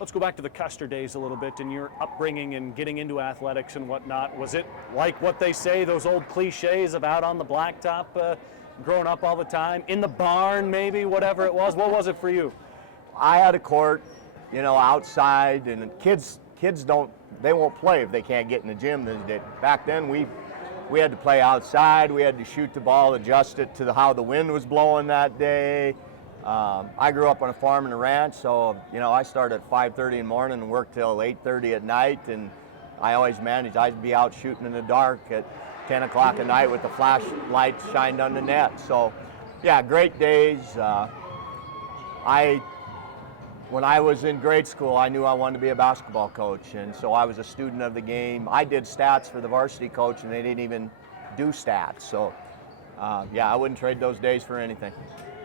Let's go back to the Custer days a little bit and your upbringing and getting into athletics and whatnot. Was it like what they say, those old cliches of out on the blacktop, growing up all the time, in the barn maybe, whatever it was? What was it for you? I had a court, outside, and kids they won't play if they can't get in the gym. Back then we had to play outside. We had to shoot the ball, adjust it to how the wind was blowing that day. I grew up on a farm and a ranch, so I started at 5:30 in the morning and worked till 8:30 at night, and I always managed. I'd be out shooting in the dark at 10 o'clock at night with the flashlight shined on the net. So, yeah, great days. When I was in grade school, I knew I wanted to be a basketball coach, and so I was a student of the game. I did stats for the varsity coach, and they didn't even do stats. So, I wouldn't trade those days for anything.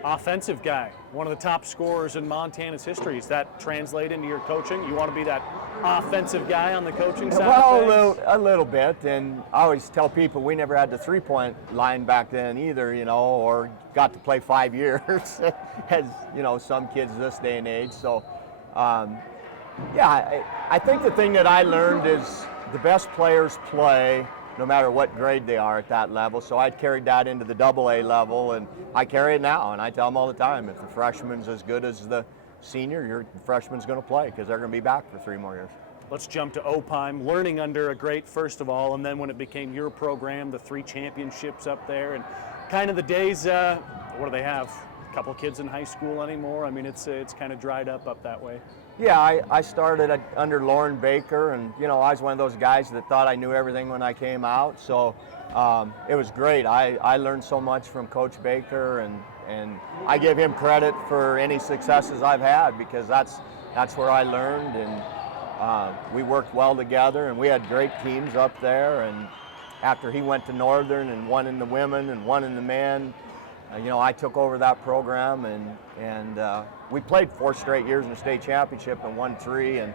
Offensive guy, one of the top scorers in Montana's history. Does that translate into your coaching? You want to be that offensive guy on the coaching side? Well, a little bit, and I always tell people we never had the three-point line back then either, or got to play 5 years, as some kids this day and age. So, I think the thing that I learned is the best players play no matter what grade they are at that level. So I carried that into the AA level, and I carry it now, and I tell them all the time, if the freshman's as good as the senior, your freshman's going to play because they're going to be back for 3 more years. Let's jump to Opheim, learning under a great first of all, and then when it became your program, the 3 championships up there, and kind of the days, what do they have? A couple kids in high school anymore? I mean, it's kind of dried up that way. Yeah, I started under Lauren Baker, and I was one of those guys that thought I knew everything when I came out. So it was great. I learned so much from Coach Baker, and I give him credit for any successes I've had because that's where I learned, and we worked well together, and we had great teams up there. And after he went to Northern and won in the women and won in the men, I took over that program, and we played 4 straight years in the state championship and won 3, and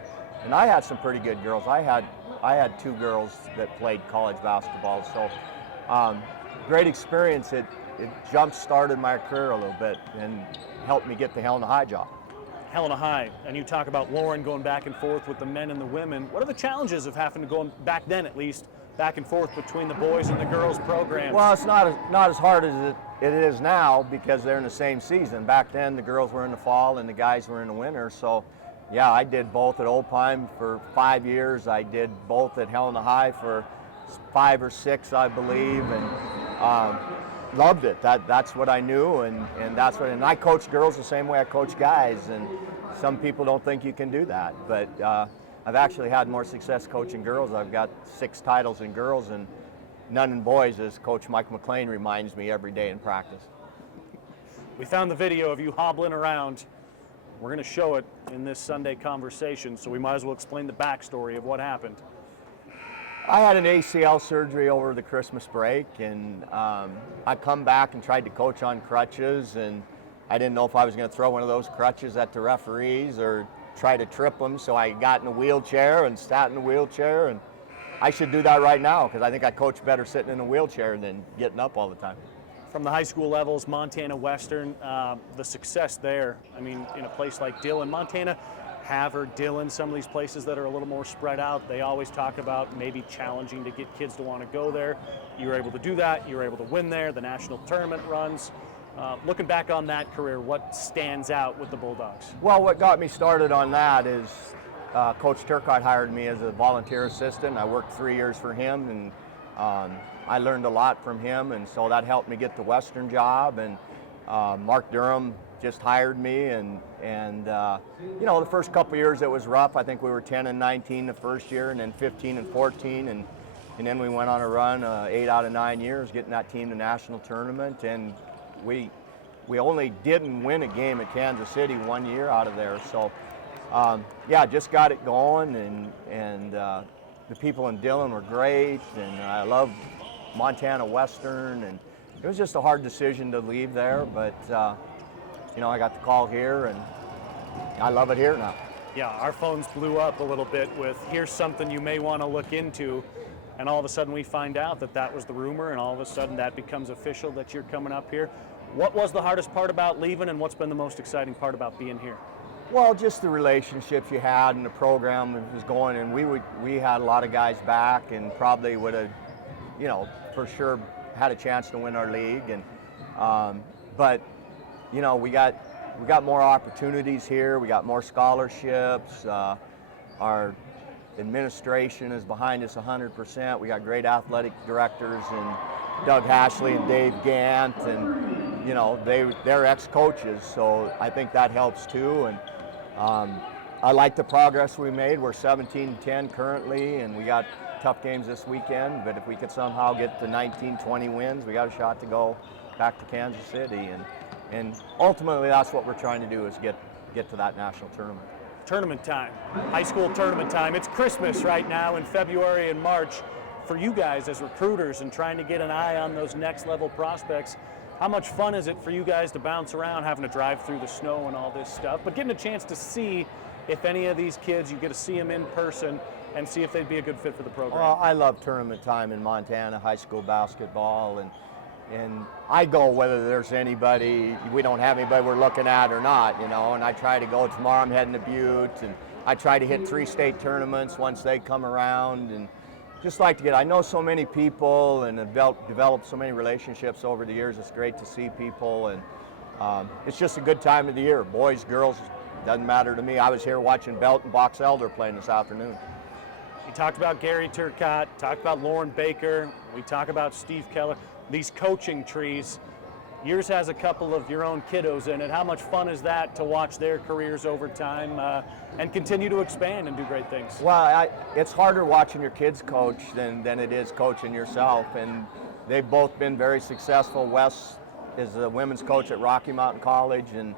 I had some pretty good girls. I had 2 girls that played college basketball, so great experience. It jump-started my career a little bit and helped me get the Helena High job. Helena High, and you talk about Lauren going back and forth with the men and the women. What are the challenges of having to go, back then at least, back and forth between the boys and the girls programs? Well, it's not as hard as it is now because they're in the same season. Back then, the girls were in the fall and the guys were in the winter. So, yeah, I did both at Opheim for 5 years. I did both at Helena High for 5 or 6, I believe, and loved it. That's what I knew, and and I coach girls the same way I coach guys. And some people don't think you can do that, but I've actually had more success coaching girls. I've got 6 titles in girls and none in boys, as Coach Mike McLean reminds me every day in practice. We found the video of you hobbling around. We're going to show it in this Sunday conversation, so we might as well explain the backstory of what happened. I had an ACL surgery over the Christmas break, and I come back and tried to coach on crutches, and I didn't know if I was going to throw one of those crutches at the referees or try to trip them, so I got in a wheelchair and sat in a wheelchair, and I should do that right now because I think I coach better sitting in a wheelchair than getting up all the time. From the high school levels, Montana Western, the success there, I mean, in a place like Dillon, Montana, Havre, Dillon, some of these places that are a little more spread out, they always talk about maybe challenging to get kids to want to go there. You were able to do that. You were able to win there. The national tournament runs. Looking back on that career, what stands out with the Bulldogs? Well, what got me started on that is Coach Turcotte hired me as a volunteer assistant. I worked 3 years for him, and I learned a lot from him, and so that helped me get the Western job. And Mark Durham just hired me, and the first couple years it was rough. I think we were 10-19 the first year, and then 15-14, and then we went on a run 8 out of 9 years, getting that team to national tournament, and we only didn't win a game at Kansas City 1 year out of there. So just got it going, and the people in Dillon were great, and I love Montana Western, and it was just a hard decision to leave there, but I got the call here, and I love it here now. Yeah, our phones blew up a little bit with, here's something you may want to look into, and all of a sudden we find out that was the rumor, and all of a sudden that becomes official that you're coming up here. What was the hardest part about leaving, and what's been the most exciting part about being here? Well, just the relationships you had and the program was going, and we had a lot of guys back, and probably would have, for sure had a chance to win our league. And but we got more opportunities here. We got more scholarships. Our administration is behind us 100%. We got great athletic directors and Doug Hashley and Dave Gant, and they're ex-coaches, so I think that helps too. And I like the progress we made. We're 17-10 currently, and we got tough games this weekend, but if we could somehow get to 19-20 wins, we got a shot to go back to Kansas City, and ultimately that's what we're trying to do, is get to that national tournament. Tournament time, high school tournament time. It's Christmas right now in February and March. For you guys as recruiters and trying to get an eye on those next level prospects, how much fun is it for you guys to bounce around, having to drive through the snow and all this stuff, but getting a chance to see if any of these kids, you get to see them in person and see if they'd be a good fit for the program? Well, I love tournament time in Montana, high school basketball, and I go whether there's anybody, we don't have anybody we're looking at or not, and I try to go. Tomorrow I'm heading to Butte, and I try to hit 3 state tournaments once they come around, and just like to I know so many people and have developed so many relationships over the years. It's great to see people, and it's just a good time of the year. Boys, girls, doesn't matter to me. I was here watching Belton Box Elder playing this afternoon. We talked about Gary Turcotte, talked about Lauren Baker, we talk about Steve Keller, these coaching trees. Yours has a couple of your own kiddos in it. How much fun is that to watch their careers over time and continue to expand and do great things? Well, it's harder watching your kids coach than it is coaching yourself, and they've both been very successful. Wes is the women's coach at Rocky Mountain College, and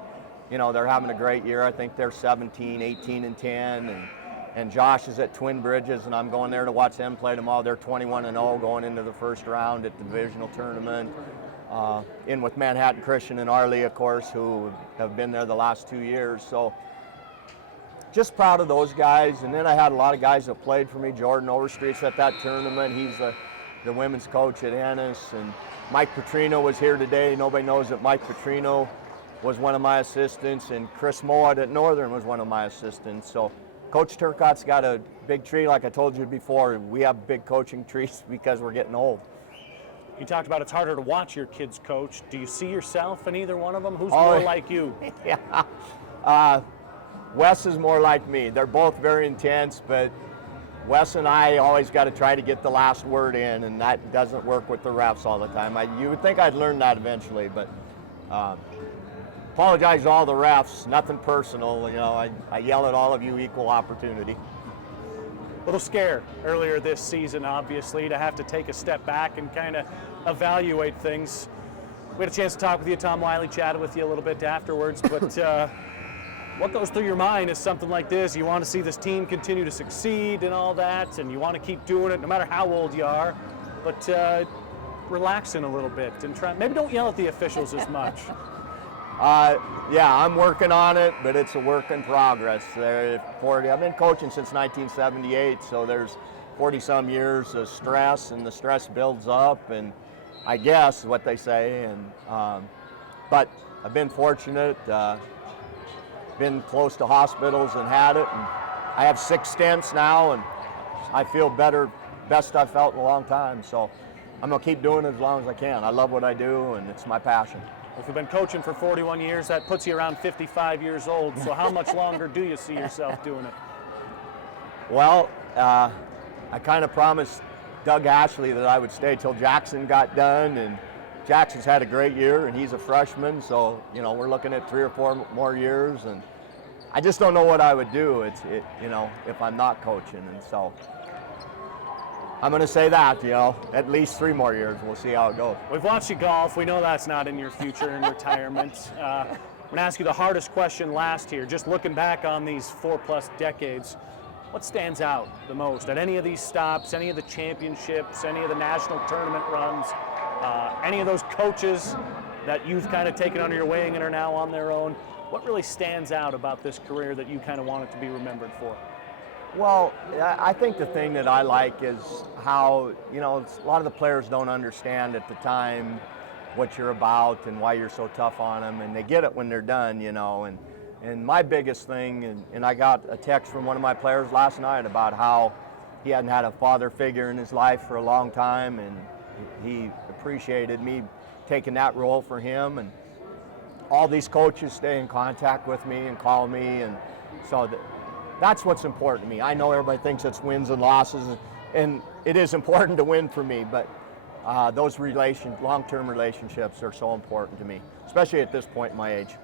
they're having a great year. I think they're 17, 18, and 10, and Josh is at Twin Bridges, and I'm going there to watch them play tomorrow. They're 21-0 going into the first round at the divisional tournament. In with Manhattan Christian and Arley, of course, who have been there the last 2 years. So just proud of those guys. And then I had a lot of guys that played for me. Jordan Overstreet's at that tournament. He's the women's coach at Ennis. And Mike Petrino was here today. Nobody knows that Mike Petrino was one of my assistants, and Chris Mowat at Northern was one of my assistants. So Coach Turcotte's got a big tree, like I told you before. We have big coaching trees because we're getting old. You talked about it's harder to watch your kids coach. Do you see yourself in either one of them? Who's more like you? Yeah. Wes is more like me. They're both very intense, but Wes and I always got to try to get the last word in, and that doesn't work with the refs all the time. You would think I'd learn that eventually, but apologize to all the refs, nothing personal. I yell at all of you, equal opportunity. Little scare earlier this season, obviously, to have to take a step back and kind of evaluate things. We had a chance to talk with you. Tom Wiley chatted with you a little bit afterwards, but what goes through your mind is something like this? You want to see this team continue to succeed and all that, and you want to keep doing it no matter how old you are, but relaxing a little bit and maybe don't yell at the officials as much. Yeah, I'm working on it, but it's a work in progress. I've been coaching since 1978, so there's 40-some years of stress, and the stress builds up, and I guess what they say. And but I've been fortunate, been close to hospitals and had it. And I have 6 stents now, and I feel better, best I've felt in a long time. So I'm gonna keep doing it as long as I can. I love what I do, and it's my passion. If you've been coaching for 41 years, that puts you around 55 years old. So how much longer do you see yourself doing it? Well, I kind of promised Doug Hashley that I would stay till Jackson got done, and Jackson's had a great year, and he's a freshman. So, we're looking at 3 or 4 more years, and I just don't know what I would do. If I'm not coaching, and so I'm going to say that, at least 3 more years. We'll see how it goes. We've watched you golf. We know that's not in your future in retirement. I'm going to ask you the hardest question last here. Just looking back on these 4+ decades, what stands out the most at any of these stops, any of the championships, any of the national tournament runs, any of those coaches that you've kind of taken under your wing and are now on their own? What really stands out about this career that you kind of want it to be remembered for? Well, I think the thing that I like is how, a lot of the players don't understand at the time what you're about and why you're so tough on them, and they get it when they're done, And my biggest thing, and I got a text from one of my players last night about how he hadn't had a father figure in his life for a long time, and he appreciated me taking that role for him. And all these coaches stay in contact with me and call me, and so that's what's important to me. I know everybody thinks it's wins and losses, and it is important to win for me, but those long-term relationships are so important to me, especially at this point in my age.